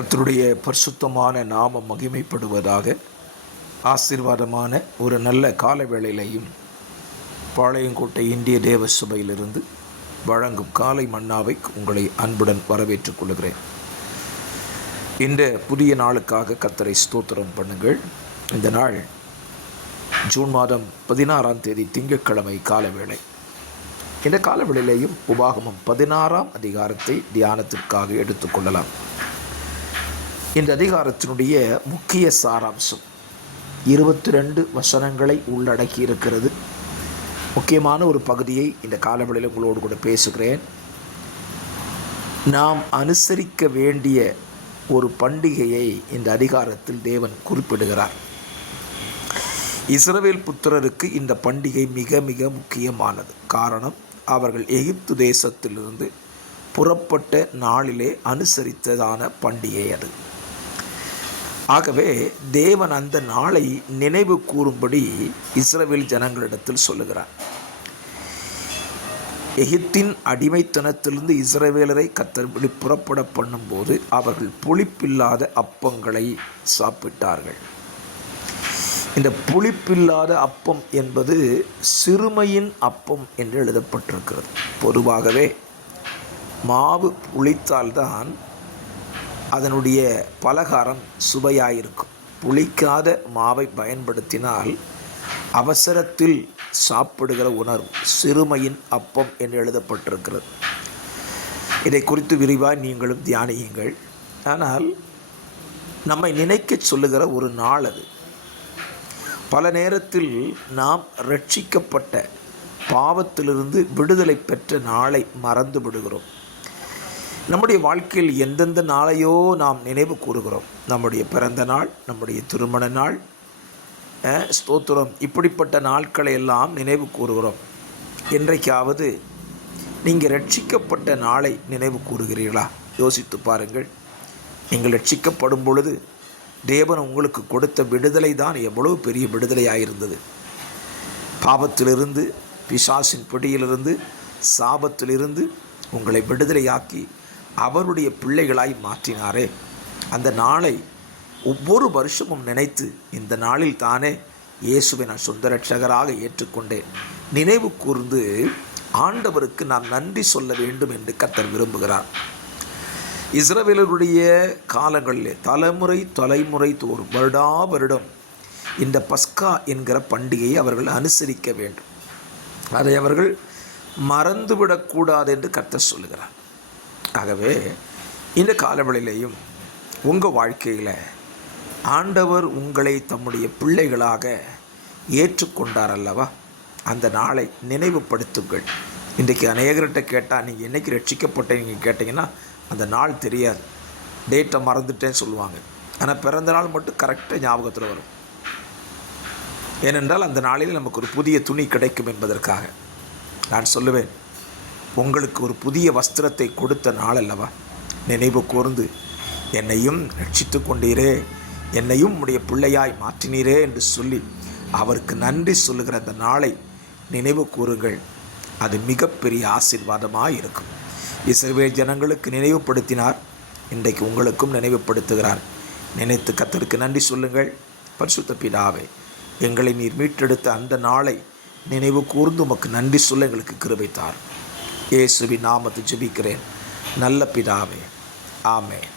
கர்த்தருடைய பரிசுத்தமான நாமம் மகிமைப்படுவதாக. ஆசீர்வாதமான ஒரு நல்ல கால வேளையிலையும் பாளையங்கோட்டை இந்திய தேவ சபையிலிருந்து வழங்கும் காலை மன்னாவை உங்களை அன்புடன் வரவேற்றுக் கொள்கிறேன். இந்த புதிய நாளுக்காக கர்த்தரை ஸ்தோத்திரம் பண்ணுங்கள். இந்த நாள் ஜூன் மாதம் 16ஆம் தேதி திங்கட்கிழமை காலவேளை. இந்த காலவேளையிலேயும் உபாகமம் 16ஆம் அதிகாரத்தை தியானத்திற்காக எடுத்துக்கொள்ளலாம். இந்த அதிகாரத்தினுடைய முக்கிய சாராம்சம் 22 வசனங்களை உள்ளடக்கி இருக்கிறது. முக்கியமான ஒரு பகுதியை இந்த காலவெளியில் உங்களோடு கூட பேசுகிறேன். நாம் அனுசரிக்க வேண்டிய ஒரு பண்டிகையை இந்த அதிகாரத்தில் தேவன் குறிப்பிடுகிறார். இஸ்ரவேல் புத்திரருக்கு இந்த பண்டிகை மிக மிக முக்கியமானது. காரணம், அவர்கள் எகிப்து தேசத்திலிருந்து புறப்பட்ட நாளிலே அனுசரித்ததான பண்டிகை அது. ஆகவே தேவன் அந்த நாளை நினைவு கூறும்படி இஸ்ரவேல் ஜனங்களிடத்தில் சொல்லுகிறார். எகிப்தின் அடிமைத்தனத்திலிருந்து இஸ்ரவேலரை கர்த்தர் புறப்பட பண்ணும்போது அவர்கள் புளிப்பில்லாத அப்பங்களை சாப்பிட்டார்கள். இந்த புளிப்பில்லாத அப்பம் என்பது சிறுமையின் அப்பம் என்று எழுதப்பட்டிருக்கிறது. பொதுவாகவே மாவு புளித்தால்தான் அதனுடைய பலகாரம் சுவையாயிருக்கும். புளிக்காத மாவை பயன்படுத்தினால் அவசரத்தில் சாப்பிடுகிற உணர்வு சிறுமையின் அப்பம் என்று எழுதப்பட்டிருக்கிறது. இதை குறித்து விரிவாக நீங்களும் தியானியுங்கள். ஆனால் நம்மை நினைக்க சொல்லுகிற ஒரு நாள் அது. பல நேரத்தில் நாம் ரட்சிக்கப்பட்ட பாவத்திலிருந்து விடுதலை பெற்ற நாளை மறந்து விடுகிறோம். நம்முடைய வாழ்க்கையில் எந்தெந்த நாளையோ நாம் நினைவு கூறுகிறோம். நம்முடைய பிறந்த நாள், நம்முடைய திருமண நாள், ஸ்தோத்திரம், இப்படிப்பட்ட நாட்களை எல்லாம் நினைவு கூறுகிறோம். என்றைக்காவது நீங்கள் ரட்சிக்கப்பட்ட நாளை நினைவு கூறுகிறீர்களா? யோசித்து பாருங்கள். நீங்கள் ரட்சிக்கப்படும் பொழுது தேவன் உங்களுக்கு கொடுத்த விடுதலை தான் எவ்வளவு பெரிய விடுதலையாயிருந்தது. பாவத்திலிருந்து, பிசாசின் பிடியிலிருந்து, சாபத்திலிருந்து உங்களை விடுதலையாக்கி அவருடைய பிள்ளைகளாய் மாற்றினாரே. அந்த நாளை ஒவ்வொரு வருஷமும் நினைத்து, இந்த நாளில் தானே இயேசுவை நான் சொந்த ரட்சகராக ஏற்றுக்கொண்டேன் நினைவு கூர்ந்து ஆண்டவருக்கு நாம் நன்றி சொல்ல வேண்டும் என்று கர்த்தர் விரும்புகிறார். இஸ்ரவேலருடைய காலங்களிலே தலைமுறை தோறும் வருடா வருடம் இந்த பஸ்கா என்கிற பண்டிகையை அவர்கள் அனுசரிக்க வேண்டும். அதை அவர்கள் மறந்துவிடக்கூடாது என்று கர்த்தர் சொல்லுகிறார். ஆகவே இந்த காலவெளியிலேயும் உங்கள் வாழ்க்கையில் ஆண்டவர் உங்களை தம்முடைய பிள்ளைகளாக ஏற்றுக்கொண்டார் அல்லவா? அந்த நாளை நினைவுபடுத்துங்கள். இன்றைக்கு அநேகர்கிட்ட கேட்டால் நீங்கள் என்றைக்கு ரட்சிக்கப்பட்டீங்க கேட்டிங்கன்னா அந்த நாள் தெரியாது, டேட்டை மறந்துட்டேன்னு சொல்லுவாங்க. ஆனால் பிறந்த நாள் மட்டும் கரெக்டாக ஞாபகத்தில் வரும். ஏனென்றால் அந்த நாளில் நமக்கு ஒரு புதிய துணி கிடைக்கும் என்பதற்காக. நான் சொல்லுவேன், உங்களுக்கு ஒரு புதிய வஸ்திரத்தை கொடுத்த நாள் அல்லவா? நினைவு கூர்ந்து, என்னையும் ரட்சித்து கொண்டீரே, என்னையும் உடைய பிள்ளையாய் மாற்றினீரே என்று சொல்லி அவருக்கு நன்றி சொல்லுகிற அந்த நாளை நினைவு கூறுங்கள். அது மிகப்பெரிய ஆசீர்வாதமாக இருக்கும். இஸ்ரவேல் ஜனங்களுக்கு நினைவுபடுத்தினார், இன்றைக்கு உங்களுக்கும் நினைவுபடுத்துகிறார். நினைத்து கர்த்தருக்கு நன்றி சொல்லுங்கள். பரிசுத்த பிதாவே, எங்களை நீர் மீட்டெடுத்த அந்த நாளை நினைவு கூர்ந்து உமக்கு நன்றி சொல்ல எங்களுக்கு கிருபை தாரும். இயேசுவின் நாமத்தில் ஜெபிக்கிறேன் நல்ல பிதாவே, ஆமென்.